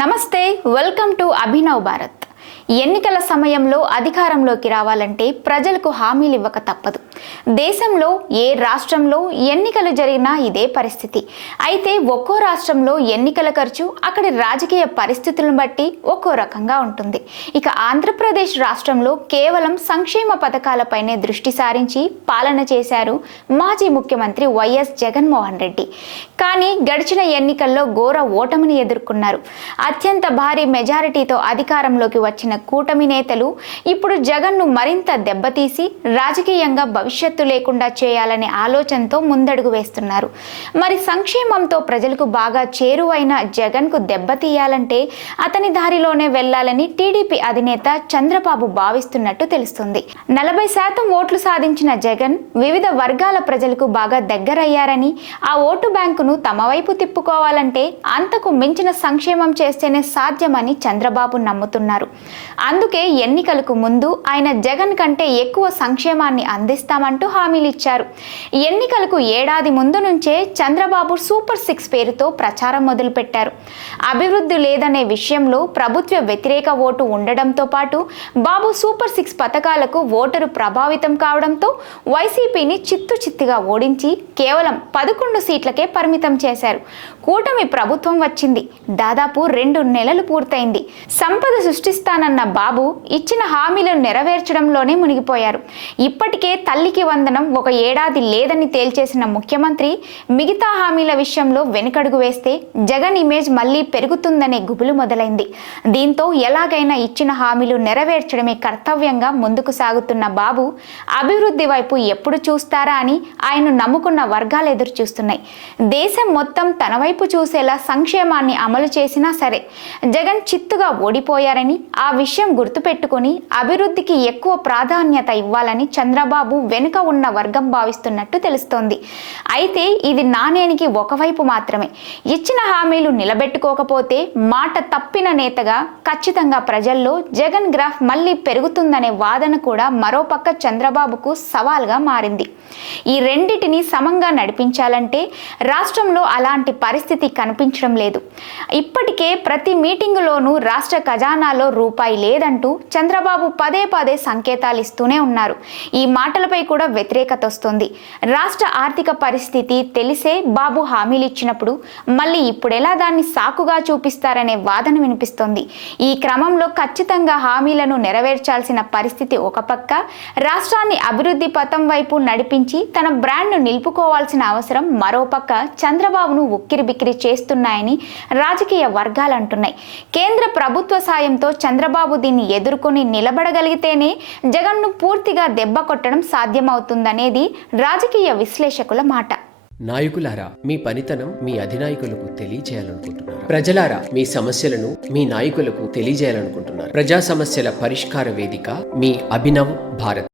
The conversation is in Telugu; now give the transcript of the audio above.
నమస్తే, వెల్కమ్ టు అభినవ్ భారత్. ఎన్నికల సమయంలో అధికారంలోకి రావాలంటే ప్రజలకు హామీలు ఇవ్వక తప్పదు. దేశంలో ఏ రాష్ట్రంలో ఎన్నికలు జరిగినా ఇదే పరిస్థితి. అయితే ఒక్కో రాష్ట్రంలో ఎన్నికల ఖర్చు అక్కడి రాజకీయ పరిస్థితులను బట్టి ఒక్కో రకంగా ఉంటుంది. ఇక ఆంధ్రప్రదేశ్ రాష్ట్రంలో కేవలం సంక్షేమ పథకాలపైనే దృష్టి సారించి పాలన చేశారు మాజీ ముఖ్యమంత్రి వైఎస్ జగన్మోహన్ రెడ్డి. కానీ గడిచిన ఎన్నికల్లో ఘోర ఓటమిని ఎదుర్కొన్నారు. అత్యంత భారీ మెజారిటీతో అధికారంలోకి వచ్చిన కూటమి నేతలు ఇప్పుడు జగన్ను మరింత దెబ్బతీసి రాజకీయంగా భవిష్యత్తు లేకుండా చేయాలనే ఆలోచనతో ముందడుగు వేస్తున్నారు. మరి సంక్షేమంతో ప్రజలకు బాగా చేరువైన జగన్కు దెబ్బతీయాలంటే అతని దారిలోనే వెళ్లాలని టీడీపీ అధినేత చంద్రబాబు భావిస్తున్నట్టు తెలుస్తుంది. 40% ఓట్లు సాధించిన జగన్ వివిధ వర్గాల ప్రజలకు బాగా దగ్గరయ్యారని, ఆ ఓటు బ్యాంకును తమ వైపు తిప్పుకోవాలంటే అంతకు మించిన సంక్షేమం చేస్తేనే సాధ్యమని చంద్రబాబు నమ్ముతున్నారు. అందుకే ఎన్నికలకు ముందు ఆయన జగన్ కంటే ఎక్కువ సంక్షేమాన్ని అందిస్తామంటూ హామీలు ఇచ్చారు. ఎన్నికలకు ఏడాది ముందు నుంచే చంద్రబాబు సూపర్ 6 పేరుతో ప్రచారం మొదలుపెట్టారు. అభివృద్ధి లేదనే విషయంలో ప్రభుత్వ వ్యతిరేక ఓటు ఉండడంతో పాటు బాబు సూపర్ 6 పథకాలకు ఓటరు ప్రభావితం కావడంతో వైసీపీని చిత్తుచిత్తుగా ఓడించి కేవలం 11 సీట్లకే పరిమితం చేశారు. కూటమి ప్రభుత్వం వచ్చింది. దాదాపు 2 నెలలు పూర్తయింది. సంపద సృష్టిస్తానన్న బాబు ఇచ్చిన హామీలను నెరవేర్చడంలోనే మునిగిపోయారు. ఇప్పటికే తల్లికి వందనం ఒక ఏడాది లేదని తేల్చేసిన ముఖ్యమంత్రి మిగతా హామీల విషయంలో వెనుకడుగు వేస్తే జగన్ ఇమేజ్ మళ్లీ పెరుగుతుందనే గుబులు మొదలైంది. దీంతో ఎలాగైనా ఇచ్చిన హామీలు నెరవేర్చడమే కర్తవ్యంగా ముందుకు సాగుతున్న బాబు అభివృద్ధి వైపు ఎప్పుడు చూస్తారా అని ఆయన నమ్ముకున్న వర్గాలు ఎదురు చూస్తున్నాయి. దేశం మొత్తం తన వైపు చూసేలా సంక్షేమాన్ని అమలు చేసినా సరే జగన్ చిత్తుగా ఓడిపోయారని, ఆ విషయం గుర్తుపెట్టుకుని అభివృద్ధికి ఎక్కువ ప్రాధాన్యత ఇవ్వాలని చంద్రబాబు వెనుక ఉన్న వర్గం భావిస్తున్నట్టు తెలుస్తోంది. అయితే ఇది నాణేనికి ఒకవైపు మాత్రమే. ఇచ్చిన హామీలు నిలబెట్టుకోకపోతే మాట తప్పిన నేతగా ఖచ్చితంగా ప్రజల్లో జగన్ గ్రాఫ్ మళ్లీ పెరుగుతుందనే వాదన కూడా మరోపక్క చంద్రబాబుకు సవాల్గా మారింది. ఈ రెండిటిని సమంగా నడిపించాలంటే రాష్ట్రంలో అలాంటి పరిస్థితి కనిపించడం లేదు. ఇప్పటికే ప్రతి మీటింగులోనూ రాష్ట్ర ఖజానాలో రూపాయి లేదంటూ చంద్రబాబు పదే పదే సంకేతాలు ఇస్తూనే ఉన్నారు. ఈ మాటలపై కూడా వ్యతిరేకత వస్తుంది. రాష్ట్ర ఆర్థిక పరిస్థితి తెలిసే బాబు హామీలు ఇచ్చినప్పుడు మళ్ళీ ఇప్పుడెలా దాన్ని సాకుగా చూపిస్తారనే వాదన వినిపిస్తోంది. ఈ క్రమంలో ఖచ్చితంగా హామీలను నెరవేర్చాల్సిన పరిస్థితి ఒక పక్క, రాష్ట్రాన్ని అభివృద్ధి పథం వైపు నడిపించి తన బ్రాండ్ను నిలుపుకోవాల్సిన అవసరం మరోపక్క చంద్రబాబును ఉక్కిరిబిక్కిరి చేస్తున్నాయని రాజకీయ వర్గాలు అంటున్నాయి. కేంద్ర ప్రభుత్వ సాయంతో చంద్రబాబు దీన్ని ఎదుర్కొని నిలబడగలిగితేనే జగన్ను పూర్తిగా దెబ్బ కొట్టడం సాధ్యమవుతుందనేది రాజకీయ విశ్లేషకుల మాట. నాయకులారా, మీ పనితనం మీ అధినాయకులకు తెలియజేయాలనుకుంటున్నారు. ప్రజలారా, మీ సమస్యలను మీ నాయకులకు తెలియజేయాలనుకుంటున్నారు. ప్రజా సమస్యల పరిష్కార వేదిక మీ అభినవ్ భారత్.